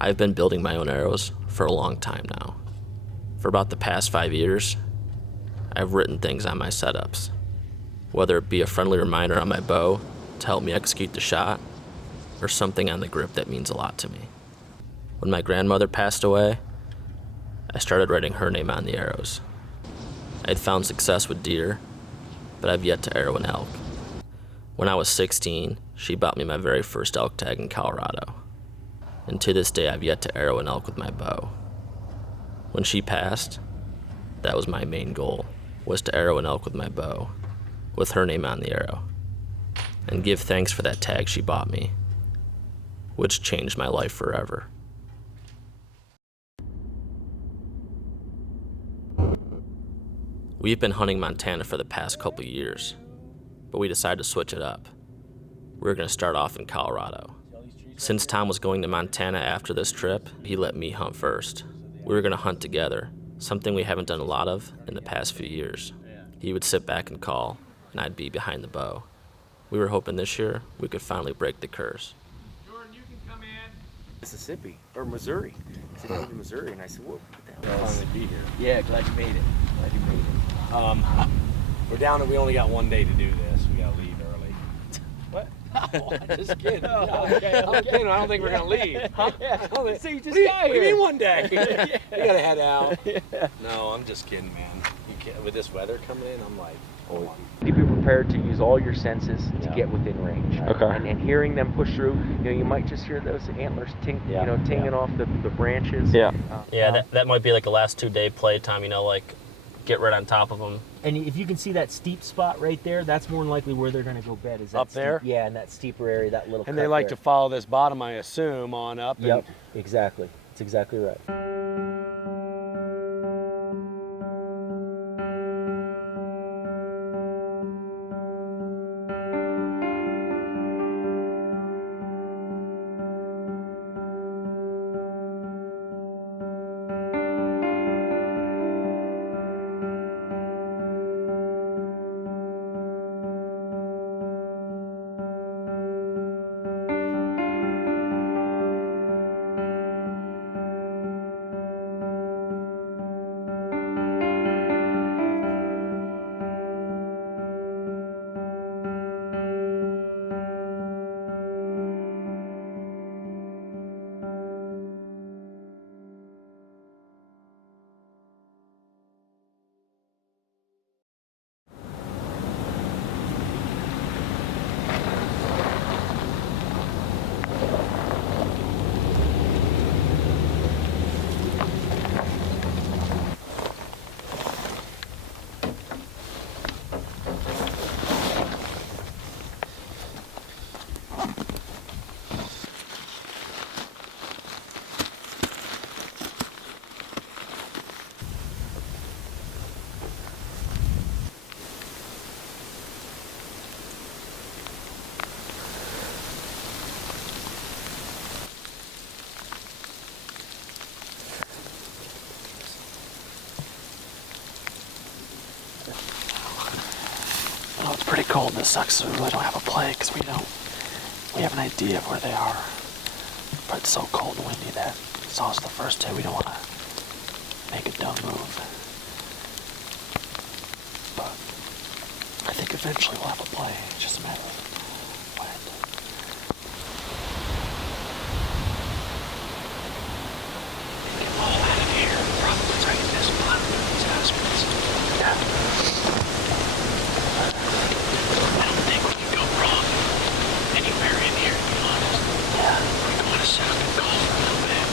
I've been building my own arrows for a long time now. For about the past 5 years, I've written things on my setups, whether it be a friendly reminder on my bow to help me execute the shot, or something on the grip that means a lot to me. When my grandmother passed away, I started writing her name on the arrows. I had found success with deer, but I've yet to arrow an elk. When I was 16, she bought me my very first elk tag in Colorado. And to this day, I've yet to arrow an elk with my bow. When she passed, that was my main goal, was to arrow an elk with my bow, with her name on the arrow, and give thanks for that tag she bought me, which changed my life forever. We've been hunting Montana for the past couple years, but we decided to switch it up. We were going to start off in Colorado. Since Tom was going to Montana after this trip, he let me hunt first. We were going to hunt together, something we haven't done a lot of in the past few years. He would sit back and call, and I'd be behind the bow. We were hoping this year we could finally break the curse. Jordan, you can come in. Mississippi, or Missouri. I said, to Missouri, and I said, what the hell? Finally be here. Yeah, glad you made it. Glad you made it. We're down and we only got one day to do this. We gotta leave early. What? No, I'm just kidding. No, okay. I'm kidding. I don't think we're gonna leave. Huh? So you just got What do you here. mean one day? Yeah. We gotta head out. Yeah. No, I'm just kidding, man. You can't, with this weather coming in, I'm like, hold on. Be prepared to use all your senses to Yeah. get within range. Okay. And hearing them push through, you might just hear those antlers tinging off the branches. Yeah, that might be like a last 2-day play time, like get right on top of them. And if you can see that steep spot right there, that's more than likely where they're going to go bed. Is that Up there? Yeah, in that steeper area, that little. And they like to follow this bottom, I assume, on up. Yep, exactly. That's exactly right. Well, it's pretty cold. This sucks. We really don't have a play because we have an idea of where they are. But it's so cold and windy that it's also the first day we don't want to make a dumb move. But I think eventually we'll have a play. It's just a matter of when. Get all out of here. Probably right in this spot with these aspens. Yeah. I don't think we can go wrong anywhere in here, to be honest. Yeah. We're going to set up and call for a little bit.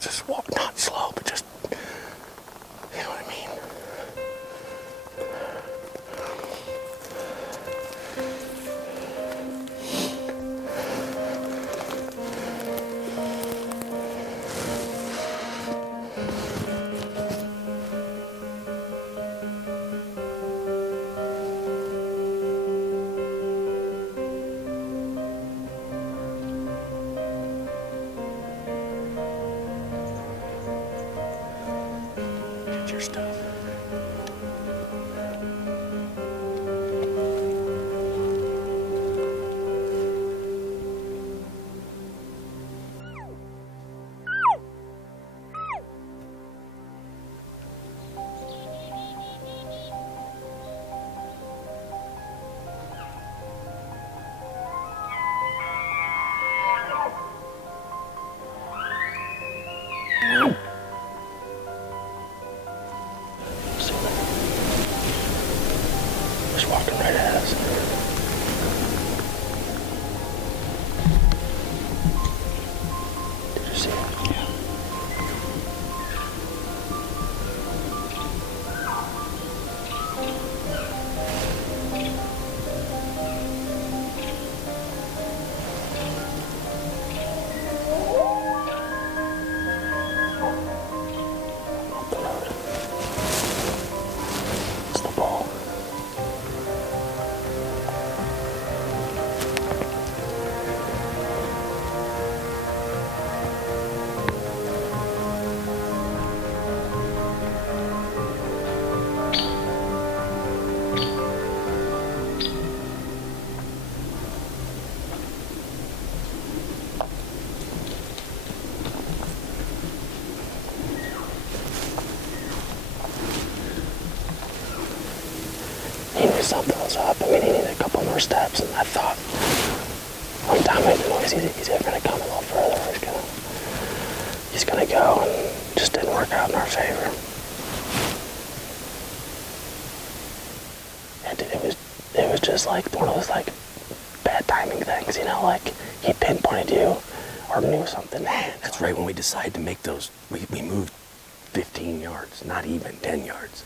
just walk, not slow, but just, you know what I mean? Get your stuff. Just walking right at us. Did you see it? Yeah. Up the road. It's the ball. He knew something was up. I mean, he needed a couple more steps, and I thought, one time I made the noise, he's either going to come a little further, or he's gonna go, and it just didn't work out in our favor. And it was just like one of those like bad timing things, you know, like he pinpointed you or knew something. That's right, when we decided to make those, we moved 15 yards, not even 10 yards.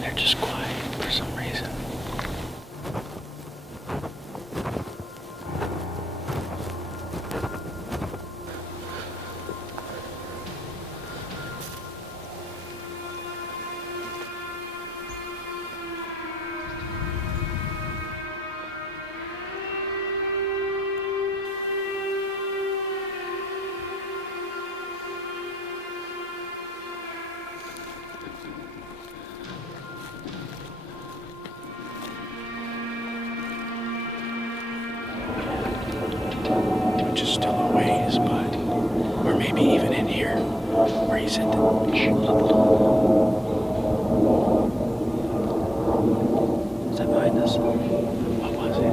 They're just quiet for some reason. Which is still a ways, but or maybe even in here, where he's at. Is that behind us? What was it?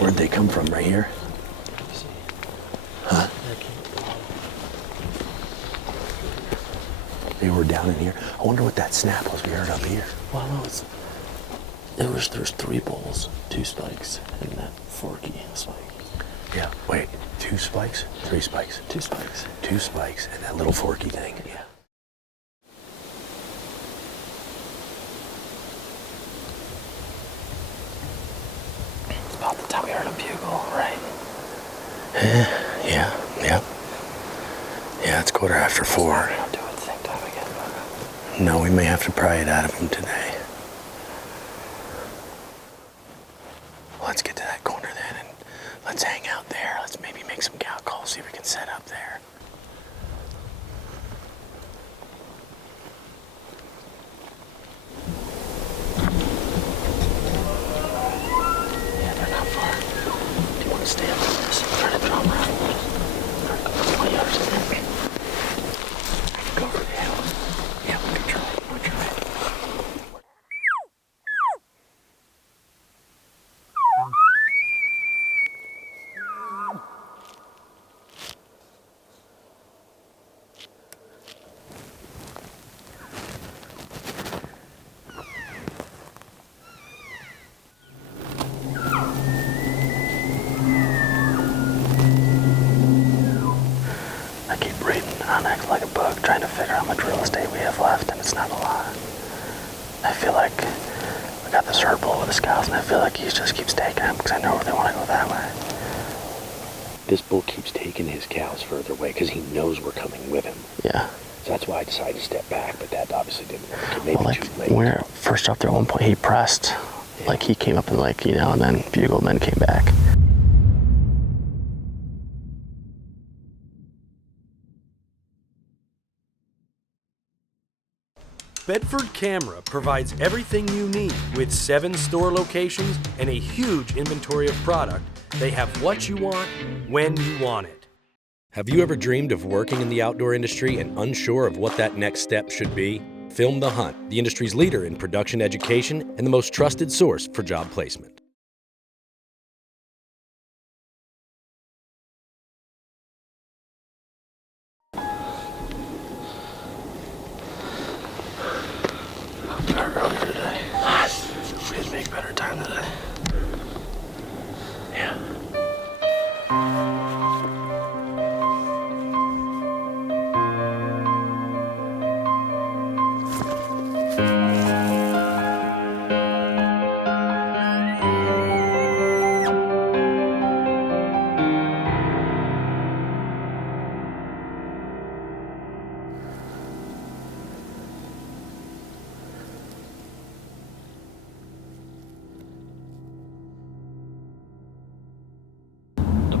Where'd they come from, right here? Huh? They were down in here. I wonder what that snap was we heard up here. Well, no, there's 3 bulls, 2 spikes, and that forky spike. Yeah, wait, 2 spikes? 3 spikes? 2 spikes. 2 spikes and that little forky thing. Yeah. It's about the time we heard a bugle, right? Yeah. Yeah, it's 4:15. We don't do it at the same time again, but... No, we may have to pry it out of him today. Let's get to that corner then, and let's hang out there. Let's maybe make some cow calls, see if we can set up there. Yeah, they're not far. Do you want to stay up with this? Try to drum around. 20 yards in there. Go over the hill. Yeah, we can try. We'll try. I keep reading on Act Like a Book, trying to figure out how much real estate we have left, and it's not a lot. I feel like we got this herd bull with the scouts, and I feel like he just keeps taking them because I know they want to go that way. This bull keeps taking his cows further away because he knows we're coming with him. Yeah. So that's why I decided to step back, but that obviously didn't work. It may be Like, too late. we're first up there at one point, he pressed. Like, he came up and, like, you know, and then bugled, and then came back. Bedford Camera provides everything you need. With 7 store locations and a huge inventory of product, they have what you want, when you want it. Have you ever dreamed of working in the outdoor industry and unsure of what that next step should be? Film the Hunt, the industry's leader in production education and the most trusted source for job placement. Earlier today. We had to make better time today. Yeah.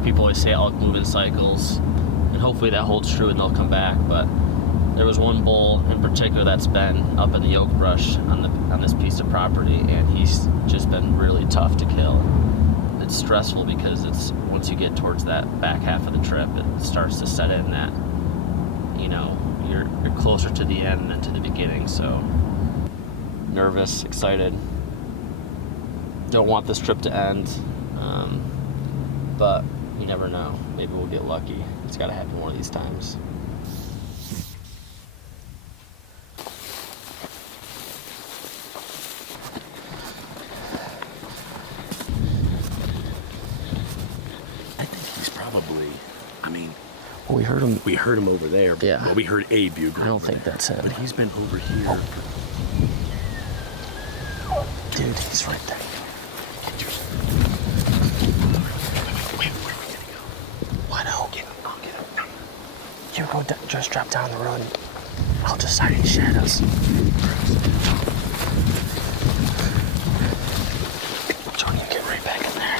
People always say elk move in cycles, and hopefully that holds true and they'll come back. But there was one bull in particular that's been up in the oak brush on this piece of property, and he's just been really tough to kill. It's stressful because it's once you get towards that back half of the trip, it starts to set in that, you know, you're closer to the end than to the beginning. So nervous, excited. Don't want this trip to end, but you never know. Maybe we'll get lucky. It's got to happen one of these times. I think he's probably, I mean, Well, we heard him. we heard him over there. Yeah. Well, we heard a bugle. I don't over think there. that's him. But he's been over here. Dude, he's right there. Where are we gonna go? Why no? I'll get him. You go just drop down the road. I'll just hide in the shadows. Johnny, get right back in there.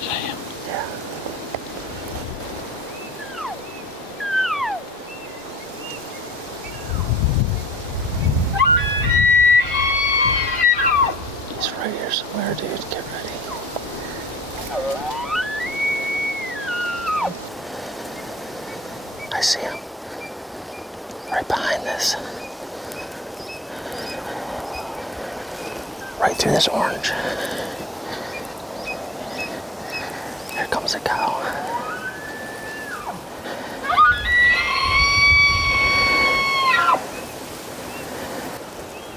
Yeah. He's right here somewhere, dude. Get ready. I see him. Right behind this. Right through this orange. Here comes a cow.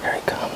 Here he comes.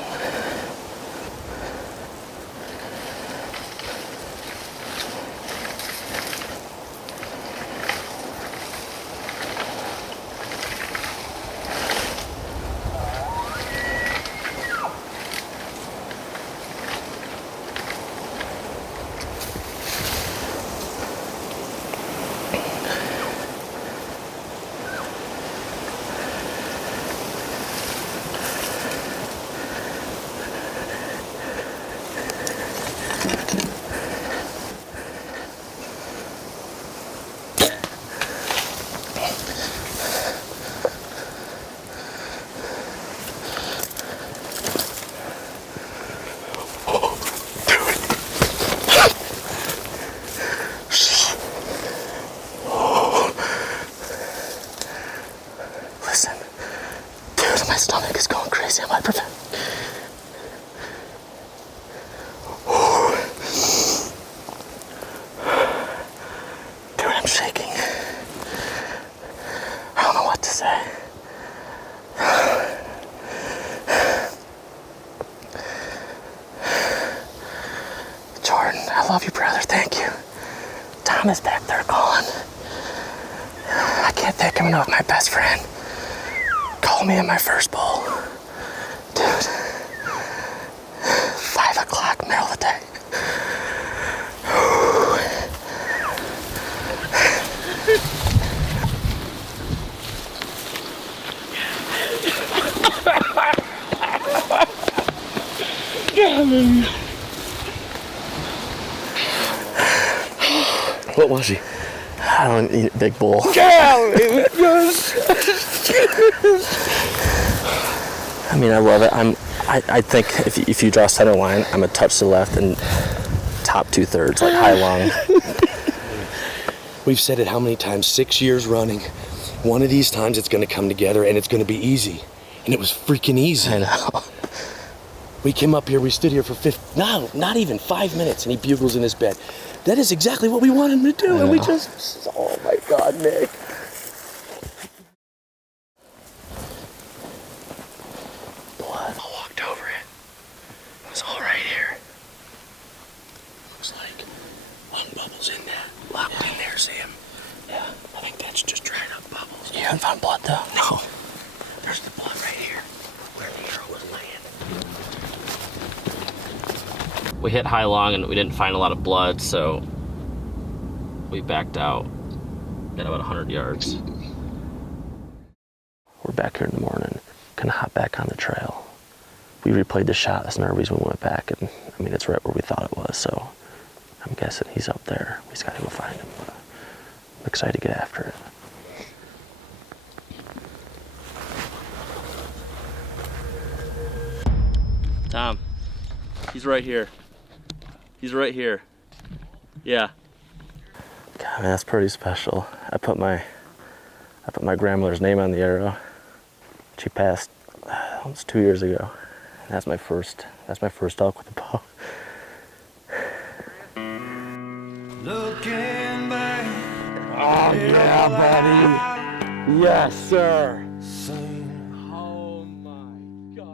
Listen, dude, my stomach is going crazy. I might prevent. Dude, I'm shaking. I don't know what to say. Jordan, I love you, brother. Thank you. Tom is back there calling. I can't thank him enough, my best friend. Call me in my first bowl. Dude. 5 o'clock, middle of the day. What was he? I don't eat a big bowl. I mean, I love it. I think if you draw center line, I'm a touch to the left and top 2/3, like high long. We've said it how many times? 6 years running. One of these times it's going to come together and it's going to be easy. And it was freaking easy. I know. We came up here, we stood here for not even 5 minutes, and he bugles in his bed. That is exactly what we want him to do, and we just, oh my God, Nick. Blood. I walked over it. It was all right here. Looks like one bubble's in that, locked in there, Sam. Yeah. I think that's just dried up bubbles. You haven't found blood though? No. There's the blood right here, where the arrow was laying. We hit high long and we didn't find a lot of blood, so we backed out at about 100 yards. We're back here in the morning, gonna hop back on the trail. We replayed the shot as an reason we went back, and I mean, it's right where we thought it was, so I'm guessing he's up there. We just gotta go find him. But I'm excited to get after it. Tom, he's right here. He's right here. Yeah. God, man, that's pretty special. I put my grandmother's name on the arrow. She passed almost 2 years ago. And that's my first elk with a bow. Looking back. Oh yeah, buddy. Yes, sir. Oh my gosh.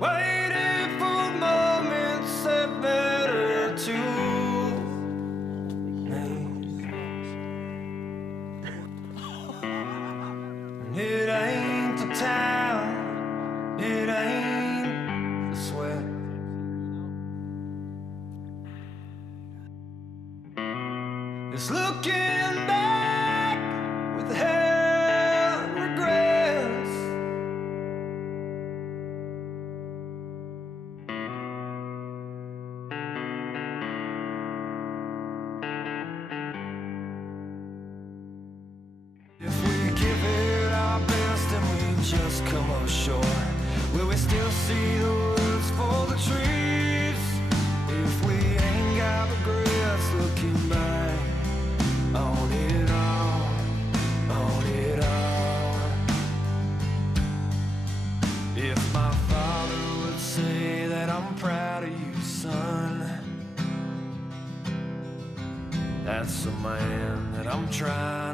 Waiting for moments that matter to me. It ain't the town, it ain't the sweat. It's looking back with the head that's a man that I'm trying